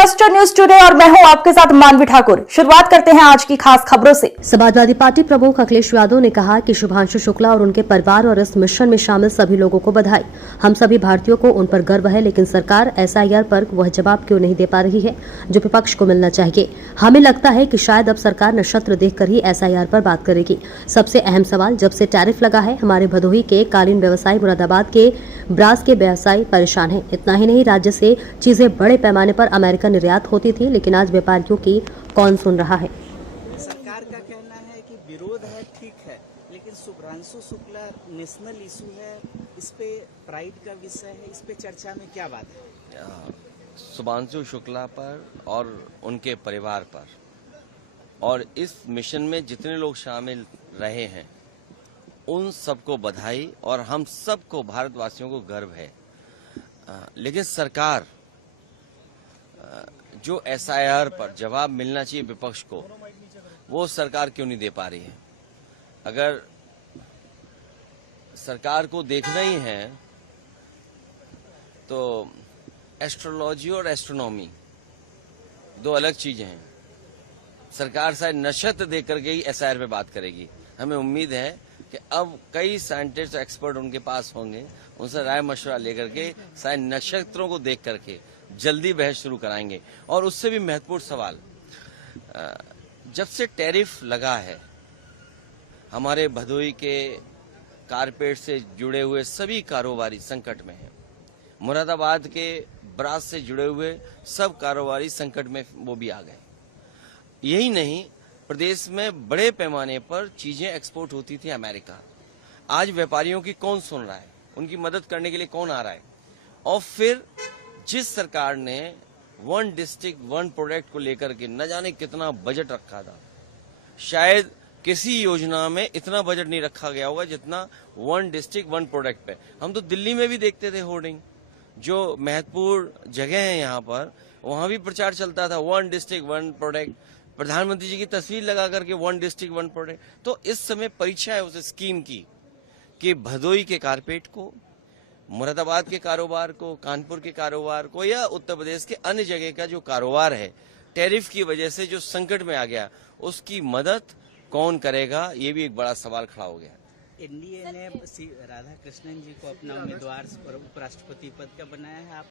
Cluster news today और मैं हूं आपके साथ मानवी ठाकुर। शुरुआत करते हैं आज की खास खबरों से। समाजवादी पार्टी प्रमुख अखिलेश यादव ने कहा कि शुभांशु शुक्ला और उनके परिवार और इस मिशन में शामिल सभी लोगों को बधाई। हम सभी भारतीयों को उन पर गर्व है, लेकिन सरकार एसआईआर पर वह जवाब क्यों नहीं दे पा रही है जो विपक्ष को मिलना चाहिए। हमें लगता है कि शायद अब सरकार नक्षत्र देखकर ही एसआईआर पर बात करेगी। सबसे अहम सवाल, जब से टैरिफ लगा है हमारे भदोही के कालीन व्यवसायी, मुरादाबाद के ब्रास के व्यवसायी परेशान हैं। इतना ही नहीं, राज्य से चीजें बड़े पैमाने पर अमेरिका निर्यात होती थी, लेकिन आज व्यापारियों की कौन सुन रहा है। सरकार का कहना है कि विरोध है, ठीक है, लेकिन शुभांशु शुक्ला नेशनल इशू है, इस पे प्राइड का विषय है, इस पे चर्चा में क्या बात है? शुभांशु शुक्ला पर और उनके परिवार पर और इस मिशन में जितने लोग शामिल रहे हैं उन सबको बधाई, और हम सबको भारतवासियों को गर्व है। लेकिन सरकार जो एसआईआर पर जवाब मिलना चाहिए विपक्ष को, वो सरकार क्यों नहीं दे पा रही है। अगर सरकार को देखना ही है तो एस्ट्रोलॉजी और एस्ट्रोनॉमी दो अलग चीजें हैं। सरकार शायद नक्षत्र देख करके ही एसआईआर पे बात करेगी। हमें उम्मीद है कि अब कई साइंटिस्ट एक्सपर्ट उनके पास होंगे, उनसे राय मशवरा लेकर के शायद नक्षत्रों को देख करके जल्दी बहस शुरू कराएंगे। और उससे भी महत्वपूर्ण सवाल, जब से टैरिफ लगा है हमारे भदोही के कारपेट से जुड़े हुए सभी कारोबारी संकट में हैं। मुरादाबाद के ब्रास से जुड़े हुए सब कारोबारी संकट में वो भी आ गए। यही नहीं, प्रदेश में बड़े पैमाने पर चीजें एक्सपोर्ट होती थी अमेरिका। आज व्यापारियों की कौन सुन रहा है, उनकी मदद करने के लिए कौन आ रहा है। और फिर जिस सरकार ने वन डिस्ट्रिक्ट वन प्रोडक्ट को लेकर के न जाने कितना बजट रखा था, शायद किसी योजना में इतना बजट नहीं रखा गया होगा जितना वन डिस्ट्रिक्ट वन प्रोडक्ट पे। हम तो दिल्ली में भी देखते थे होर्डिंग, जो महत्वपूर्ण जगह है यहाँ पर, वहां भी प्रचार चलता था वन डिस्ट्रिक्ट वन प्रोडक्ट, प्रधानमंत्री जी की तस्वीर लगा करके वन डिस्ट्रिक्ट वन प्रोडक्ट। तो इस समय परीक्षा है उस स्कीम की कि भदोही के कारपेट को, मुरादाबाद के कारोबार को, कानपुर के कारोबार को, या उत्तर प्रदेश के अन्य जगह का जो कारोबार है टैरिफ की वजह से जो संकट में आ गया, उसकी मदद कौन करेगा, ये भी एक बड़ा सवाल खड़ा हो गया। एनडीए ने राधा कृष्णन जी को अपना उम्मीदवार उपराष्ट्रपति पद का बनाया है। आप